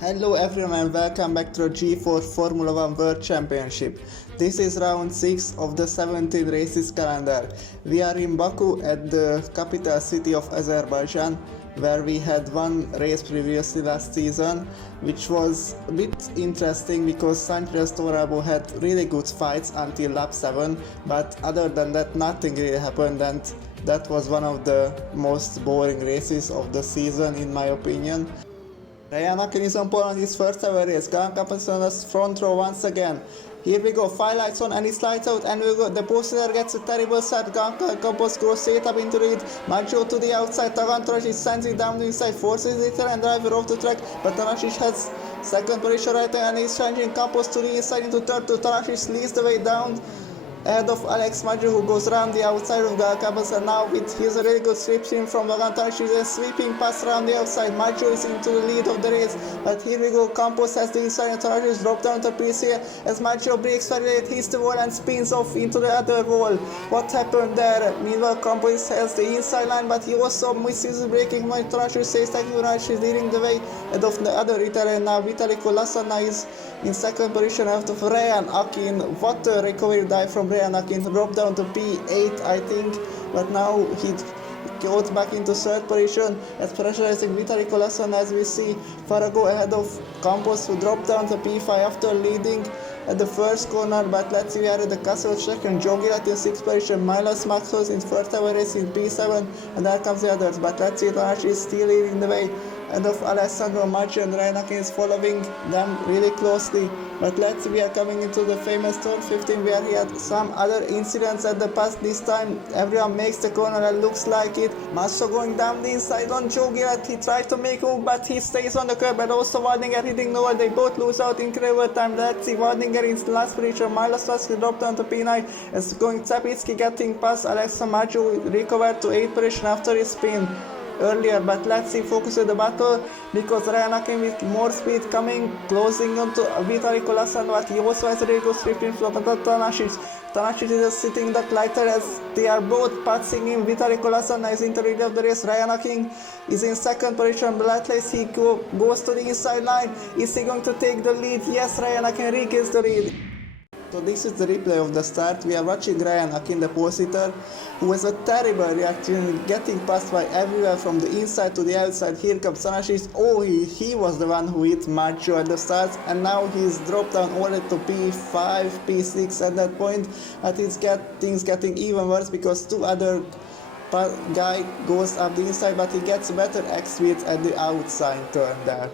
Hello everyone and welcome back to the G4 Formula 1 World Championship. This is round 6 of the 17 races calendar. We are in Baku at the capital city of Azerbaijan, where we had one race previously last season, which was a bit interesting because Sanchez Torabo had really good fights until lap 7, but other than that nothing really happened, and that was one of the most boring races of the season in my opinion. Reyan Akin is on pole on his first ever race. Gillett is on the front row once again. Here we go, 5 lights on and he slides out and we go. The poster gets a terrible start. Campos goes straight up into it. Maggio to the outside. Tagantrasic sends it down the inside, forces it and driver off the track. But Tanasic has second position right there and he's changing Campos to the inside into third. Tanasic leads the way down ahead of Alex Maggio, who goes around the outside of Gallett, and now with his really good slip stream from Tanasic, is a sweeping pass around the outside. Maggio is into the lead of the race, but here we go, Campos has the inside and Tanasic drop down to Prix as Maggio breaks very late, hits the wall and spins off into the other wall. What happened there? Meanwhile, Campos has the inside line, but he also misses the braking when Tanasic says that Tanasic is leading the way ahead of the other Italian. Now Vitaly Kolasana is in second position after Reyan Akin. What a recovery dive from Reyan Akin, dropped down to P8 I think, but now he goes back into third position as pressurizing Vitaly Kolasana, as we see Farago ahead of Campos, who dropped down to P5 after leading at the first corner. But let's see, we are at the castle check and Gillett in 6th position, Milos Maxos in first ever race in P7, and there comes the others. But let's see, Tanasic is still leading the way and of Alessandro Maggio and Reyan Akin is following them really closely. But let's see, we are coming into the famous turn 15 where he had some other incidents at the past. This time everyone makes the corner and looks like it. Masso going down the inside on Gillett. He tries to make a move but he stays on the curb, and also Waldinger hitting Noel. They both lose out incredible time. Let's see, Waldinger in last position, Milos Lasky dropped down to P9 as going Zapitsky getting past Alexa Maggio, recovered to 8th position after his spin earlier. But let's see, focus on the battle because Reyan Akin with more speed coming, closing onto Vitaly Kolasana, but he also has a really good strip in front of Tanasic. Tanasic is just sitting that lighter as they are both passing in. Vitaly Kolasana is in the lead of the race. Reyan Akin is in second position, but at least he goes to the inside line. Is he going to take the lead? Yes, Reyan Akin regains the lead. So this is the replay of the start. We are watching Reyan Akin, the pole sitter, who has a terrible reaction, getting passed by everywhere from the inside to the outside. Here comes Tanasic. Oh, he was the one who hit Maggio at the start, and now he's dropped down already to P5, P6 at that point. But things getting even worse because two other guy goes up the inside, but he gets better exit at the outside turn there.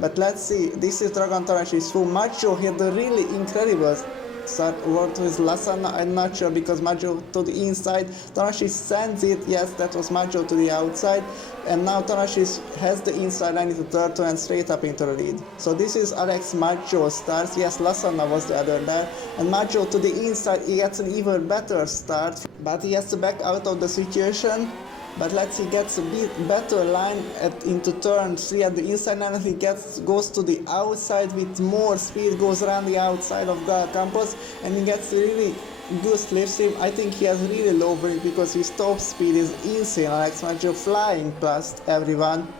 But let's see, this is Dragan Tanasic, who Maggio had a really incredible start over to his Lasana. I'm not sure because Maggio to the inside, Tanasic sends it, yes, that was Maggio to the outside, and now Tanasic has the inside line into third and straight up into the lead. So this is Alex Maggio's start. Yes, Lasana was the other there, and Maggio to the inside, he gets an even better start, but he has to back out of the situation. But let's see, gets a bit better line into turn 3 at the inside line, and he goes to the outside with more speed, goes around the outside of Campos, and he gets really good slipstream. I think he has really low brake because his top speed is insane. Alex Maggio flying past everyone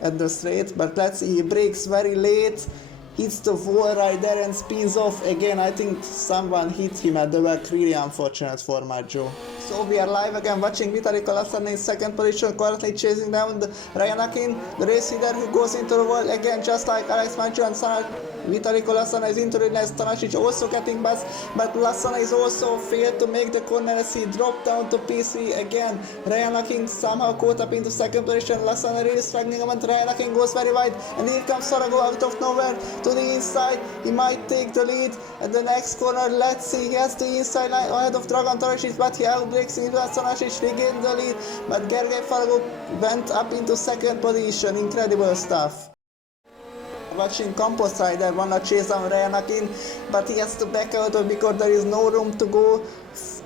at the straight, but let's see, he brakes very late, hits the wall right there and spins off again. I think someone hit him at the back, really unfortunate for Maggio. So we are live again watching Vitaly Kolasana in second position, currently chasing down the Reyan Akin, the race leader, who goes into the wall again just like Alex Maggio, and Vitaly Kolasana is into the nest. Tanasic also getting past, but Lasana is also failed to make the corner as he dropped down to P3 again. Reyan Akin somehow caught up into second position. Lasana really struggling, but Reyan Akin goes very wide, and here comes Farago out of nowhere to the inside. He might take the lead at the next corner. Let's see, he has the inside line ahead of Dragan Tanasic, but he outbreaks into Tanasic, regained the lead, but Gergely Farago went up into second position. Incredible stuff. Watching Campos rider wanna chase down Reyan Akin, but he has to back out because there is no room to go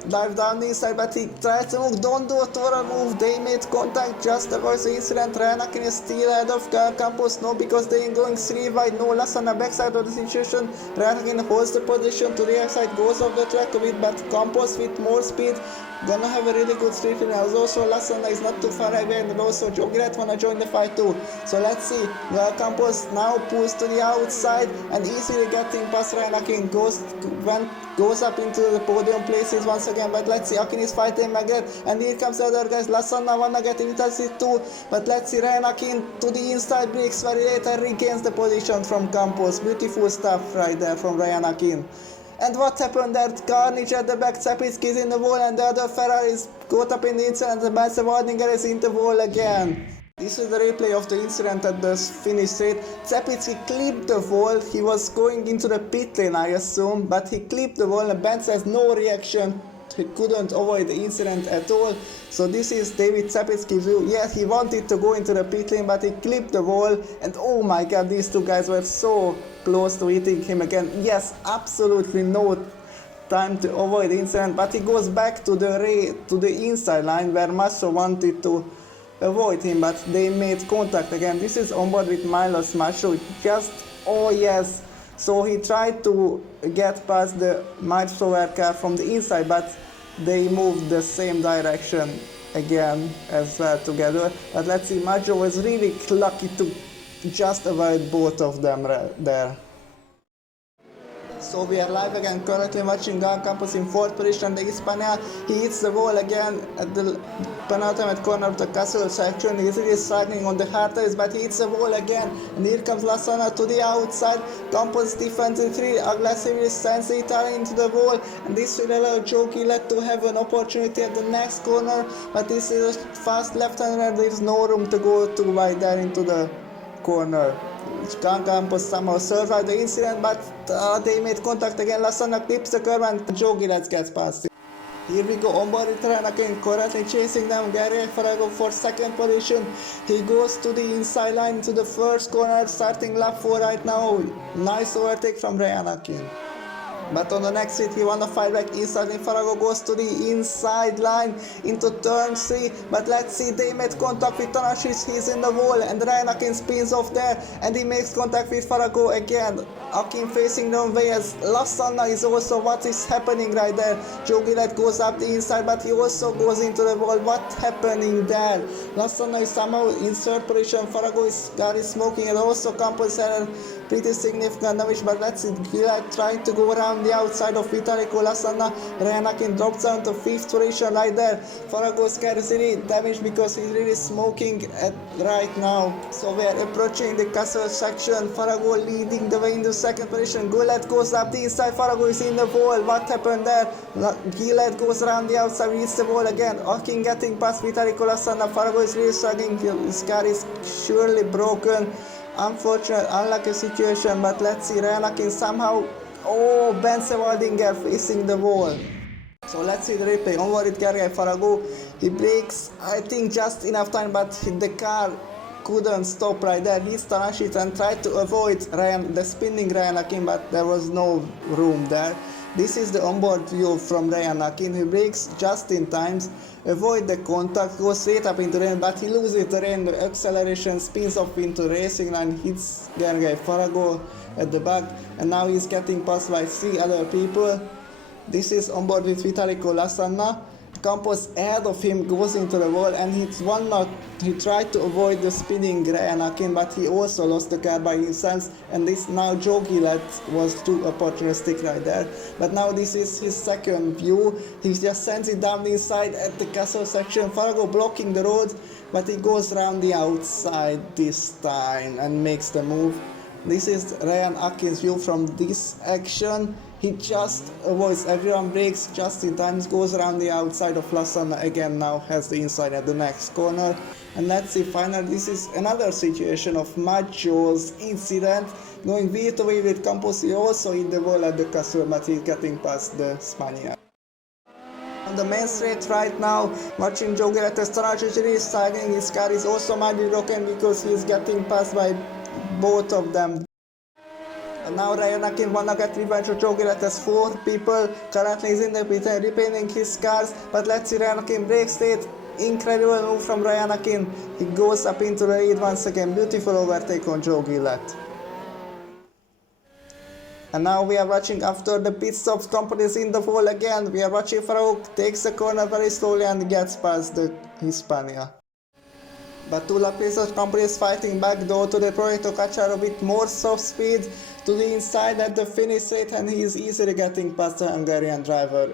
dive down the inside, but he tries to move. Don't do a total move. They made contact just avoid the incident. Reyan Akin is still ahead of Campos. No, because they are going 3 wide. No less on the backside of the situation. Reyan Akin holds the position to the outside, goes off the track a bit, but Campos with more speed gonna have a really good streak now. Also Lasana is not too far away, and also Gillett wanna join the fight too. So let's see. Campos now pulls to the outside and easily getting past Reyan Akin. Goes up into the podium places once again, but let's see, Akin is fighting again, and here comes the other guys. Lasana wanna get intensity too, but let's see, Reyan Akin to the inside breaks, very later regains the position from Campos. Beautiful stuff right there from Reyan Akin. And what happened there? Carnage at the back, Czapicki is in the wall, and the other Ferrari is caught up in the incident, and Benson Wardinger is in the wall again. This is the replay of the incident at the finish straight. Czapicki clipped the wall. He was going into the pit lane, I assume, but he clipped the wall, and Benson has no reaction. He couldn't avoid the incident at all. So this is David Czapicki's view. Yes, he wanted to go into the pit lane, but he clipped the wall, and oh my god, these two guys were so close to hitting him again. Yes, absolutely no time to avoid the incident, but he goes back to the inside line where Masso wanted to avoid him, but they made contact again. This is on board with Milos Masso. Just, oh yes, so he tried to get past the Maestro car from the inside, but they moved the same direction again as well together. But let's see, Maggio was really lucky to just avoid both of them there. So we are live again, currently watching Campos in 4th position. The Hispania, he hits the wall again at the penultimate corner of the castle section. He's really struggling on the hard race, but he hits the wall again. And here comes Lasana to the outside. Campos defensively aggressively sends the Italian into the wall, and this will allow Joe Gillett to have an opportunity at the next corner. But this is a fast left-hander, there is no room to go too wide there into the corner. Campos somehow survived the incident, but they made contact again. Lasana clips the curve and Joe Gillett gets past it. Here we go, on board with Reyan Akin, currently chasing them. Gary Farago for 2nd position. He goes to the inside line to the first corner, starting lap 4 right now. Nice overtake from Reyan Akin. But on the next hit, he wanna fight back inside, and Farago goes to the inside line into turn 3. But let's see, they made contact with Tanashis, he's in the wall, and Reyan Akin spins off there, and he makes contact with Farago again. Akin facing the wrong way as Lasana is also, what is happening right there? Joe Gillett goes up the inside, but he also goes into the wall. What's happening there? Lasana is somehow in 3rd position, Farago is smoking, and also Campos had a pretty significant damage, but let's see, Gillett trying to go around the outside of Vitalico Lasana. Reyan Akin drops down to 5th position right there. Farago's car is really damaged because he's really smoking right now. So we are approaching the castle section. Farago leading the way into 2nd position. Gillett goes up the inside. Farago is in the wall. What happened there? Gillett goes around the outside, hits the wall again. Akin getting past Vitalico Lasana. Farago is really struggling. His car is surely broken. Unfortunate, unlucky situation, but let's see, Reyan Akin somehow, oh, Benson Wardinger facing the wall. So let's see the replay. Onward with Gary Farago. He breaks, I think, just enough time, but the car couldn't stop right there. He started it and tried to avoid the spinning Reyan Akin, but there was no room there. This is the onboard view from Reyan Akin. He brakes just in time, avoid the contact, goes straight up into the rain, but he loses the rain, the acceleration, spins off into racing line, hits Gary Farago at the back, and now he's getting passed by 3 other people. This is onboard with Vitalico Lasana. Campos ahead of him goes into the wall, and he tried to avoid the spinning Reyan Akin, but he also lost the car by himself, and this now Joe Gillett was too opportunistic right there. But now this is his 2nd view. He just sends it down the inside at the castle section. Farago blocking the road, but he goes around the outside this time and makes the move. This is Reyan Akin's view from this action. He just avoids, everyone breaks just in time, goes around the outside of Lasana again, now has the inside at the next corner. And let's see, finally, this is another situation of Maggio's incident, going way to way with Campos. He also in the wall at the castle, but he's getting past the Spaniard. On the main straight right now, watching Joe Gillett as Tanashis is struggling. His car is also might be broken because he's getting passed by both of them. And now Reyan Akin wanna get revenge on Joe Gillett as 4 people. Currently is in the pit and repainting his cars, but let's see, Reyan Akin breaks it. Incredible move from Reyan Akin. He goes up into the lead once again. Beautiful overtake on Joe Gillett. And now we are watching after the pit stops, company is in the wall again. We are watching Farouk takes the corner very slowly and gets past the Hispania. But two lap racers, company is fighting back though to the Proyecto Cacharo with more soft speed to the inside at the finish straight, and he is easily getting past the Hungarian driver.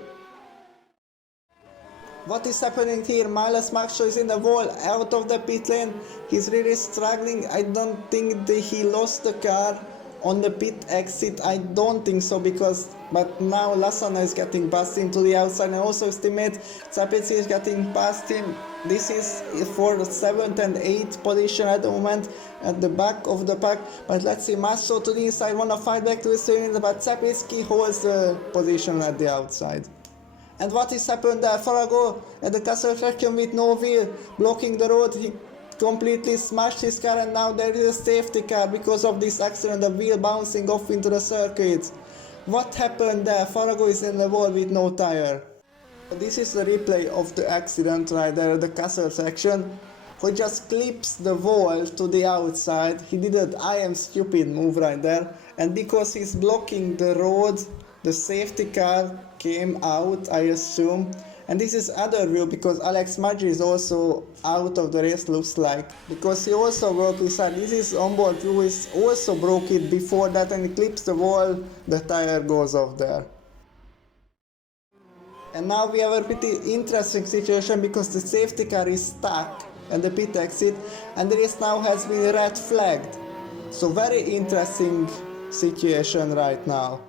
What is happening here? Miles Maxo is in the wall, out of the pit lane. He's really struggling. I don't think that he lost the car on the pit exit. I don't think so, but now Lassana is getting past him to the outside, and also his teammate Zapetsi is getting past him. This is for the 7th and 8th position at the moment at the back of the pack. But let's see, Masso to the inside, wanna fight back to his team, but Zapetsi holds the position at the outside. And what is happened there? Farago at the castle traction with no wheel, blocking the road. He completely smashed his car, and now there is a safety car because of this accident, the wheel bouncing off into the circuit. What happened there? Farago is in the wall with no tire. This is the replay of the accident right there at the castle section. He just clips the wall to the outside. He did an I am stupid move right there, and because he's blocking the road, the safety car came out, I assume. And this is other view because Alex Maggi is also out of the race, looks like, because he also broke his side. This is onboard view, is also broke it before that, and he clips the wall, the tire goes off there. And now we have a pretty interesting situation because the safety car is stuck at the pit exit, and the race now has been red flagged. So very interesting situation right now.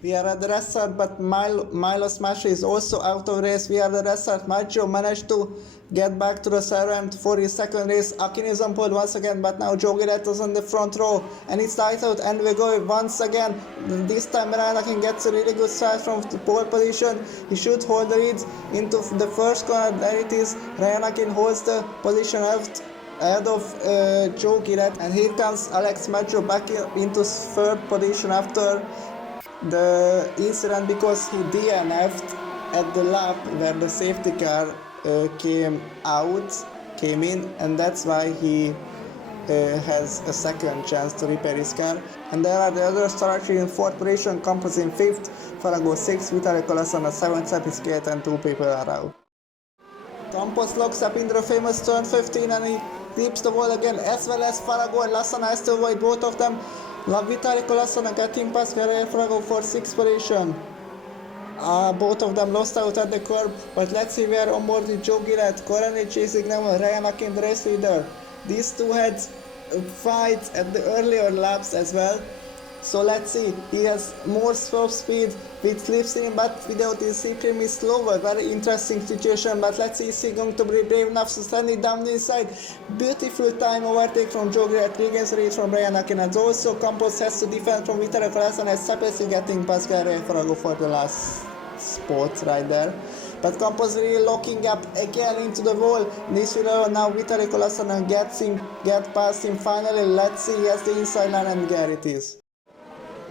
We are at the restart, but Milos Masha is also out of race. We are at the restart. Maggio managed to get back to the servant for his second race. Akin is on pole once again, but now Joe Gillett is on the front row, and it's tight out, and we go once again. This time Reyan Akin gets a really good start from the pole position. He should hold the lead into the first corner. There it is. Reyan Akin holds the position ahead of Joe Gillett, and here comes Alex Maggio back into third position after the incident because he DNF'd at the lap where the safety car came in, and that's why he has a second chance to repair his car. And there are the other stars in fourth position, Campos in fifth, Farago 6th, Vitali Colasana 7th, Sapiskate, and 2 people are out. Campos locks up in the famous turn 15, and he clips the wall again, as well as Farago and Lassana has to avoid both of them. Vitali Colasana getting past Farago for 6th position. Both of them lost out at the curb, but let's see where on board with Joe Gillett, currently chasing them, Reyan Akin, the race leader. These two had fights at the earlier laps as well. So let's see, he has more top speed with slips in him, but without his CPM is slower. Very interesting situation, but let's see, is he going to be brave enough to stand it down the inside? Beautiful time overtake from Joe Gillett, regains the lead from Reyan Akin, and also Campos has to defend from Vitali Colasana as Sapesi getting past Farago for the last spot right there. But Campos really locking up again into the wall. This will now Vitali Colasana get past him finally. Let's see, yes, the inside line, and there it is.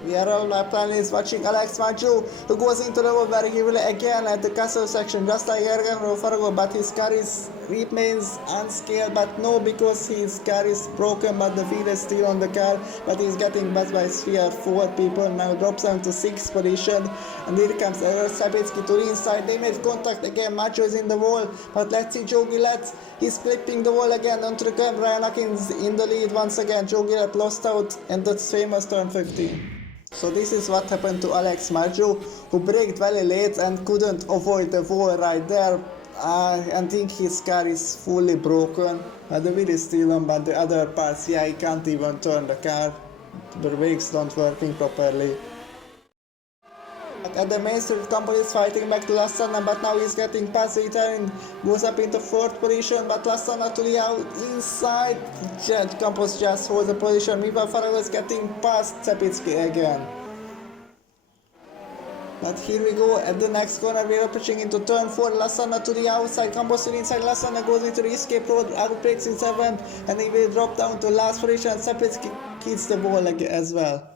We are all my plan is watching Alex Maggio, who goes into the wall very heavily again at the castle section, just like Farago, but his car remains unscaled, but no, because his car is broken, but the wheel is still on the car, but he's getting passed by 3 or 4 people, now drops down to 6th position, and here comes Sabitsky to the inside. They made contact again, Maggio is in the wall, but let's see Joe Gillett, he's clipping the wall again onto the curb. Reyan Akin's in the lead once again. Joe Gillett lost out in that famous turn 15. So this is what happened to Alex Maggio, who braked very late and couldn't avoid the wall right there. I think his car is fully broken, the wheel is still on, but the other parts, yeah, he can't even turn the car, the brakes don't working properly. At the main street, company is fighting back to Lassana, but now he's getting past the Italian, goes up into 4th position, but Lassana to the inside. Campos just holds the position. Meanwhile, Farago is getting past Sapitsky again. But here we go at the next corner. We are approaching into turn 4. Lassana to the outside, Campos to the inside. Lassana goes into the escape road, outbreaks in 7th, and he will drop down to last position. Sapitsky hits the ball as well.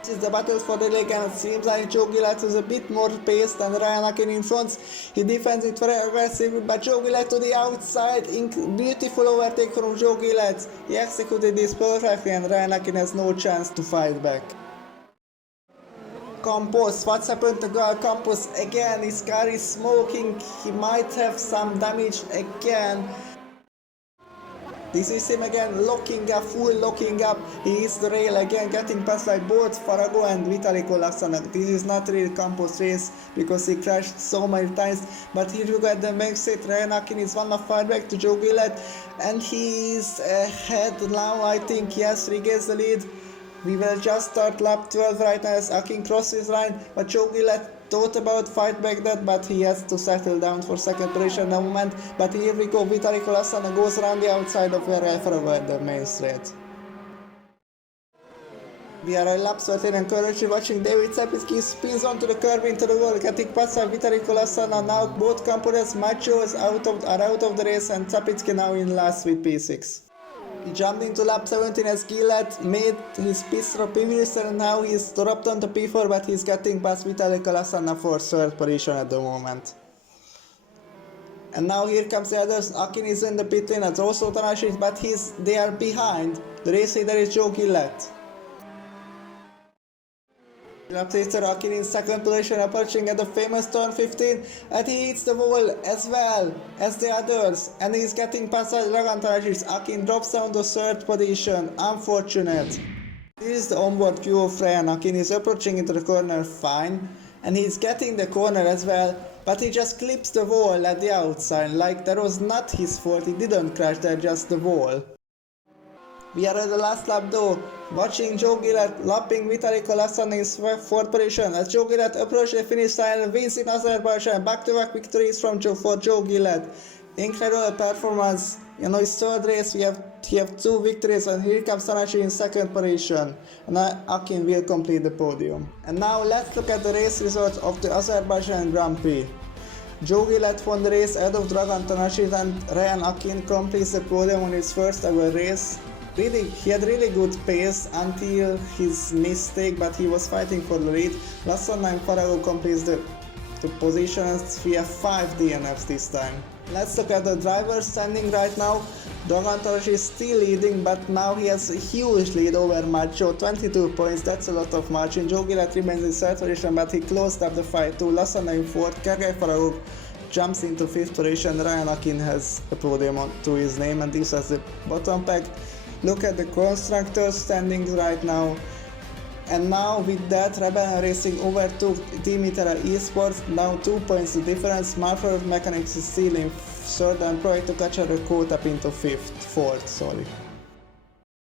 This is the battle for the leg, and it seems like Joe Gillett is a bit more paced than Reyan Akin in front. He defends it very aggressively, but Joe Gillett to the outside. Beautiful overtake from Joe Gillett. He executed this perfectly, and Reyan Akin has no chance to fight back. Campos, what's happened to Campos again? His car is smoking, he might have some damage again. This is him again, locking up, full locking up. He hits the rail again, getting passed by both Farago and Vitaly Kolasinac. This is not really Campos' race because he crashed so many times. But here you got the main set. Reyan Akin is 1.5 back to Joe Gillett, and he is ahead now. I think yes, he gets the lead. We will just start lap 12 right now as Akin crosses line, but Joe Gillett thought about fight back that, but he has to settle down for second position at the moment. But here we go, Vitaly Kolasinac goes around the outside of rFactor at the main straight. We are at lap 13 and currently watching David Sapitsky spins onto the curb into the wall, getting past by Vitaly Kolasinac. Now both components, Macho are out of the race, and Sapitsky now in last with P6. He jumped into lap 17 as Gillett made his pit stop previously, and now he's dropped onto P4, but he's getting past Vitaly Kolasinac for third position at the moment. And now here comes the others. Akin is in the pit lane, that's also Tanashis, but they are behind. The race leader is Joe Gillett. Lap later, Akin in second position, approaching at the famous turn 15, and he hits the wall as well as the others, and he's getting past Dragan Tanashis. Akin drops down to third position, unfortunate. This is the onboard view of Reyan Akin. He's approaching into the corner fine, and he's getting the corner as well, but he just clips the wall at the outside, like that was not his fault. He didn't crash there, just the wall. We are at the last lap though, watching Joe Gillett lapping Vitaly Kolasinac in fourth position as Joe Gillett approaches the finish line and wins in Azerbaijan. Back-to-back victories for Joe Gillett. Incredible performance. You know, his third race he have 2 victories, and here comes Tanashis in second position. And Akin will complete the podium. And now let's look at the race results of the Azerbaijan Grand Prix. Joe Gillett won the race ahead of Dragan Tanashis, and Reyan Akin completes the podium on his first ever race. He had really good pace until his mistake, but he was fighting for the lead. Last time Farago completes the positions. We have 5 DNFs this time. Let's look at the drivers standing right now. Dragan Tanashis is still leading, but now he has a huge lead over Macho, 22 points, that's a lot of margin. Joe Gillett remains in third position, but he closed up the fight too. Last time in fourth, Farago jumps into fifth position. Reyan Akin has a podium to his name, and this has the bottom pack. Look at the constructor standings right now. And now with that, Rebel Racing overtook Team Itera Esports, now 2 points the difference. Marford Mechanics is still in third, and Prix to catch a caught up into fourth.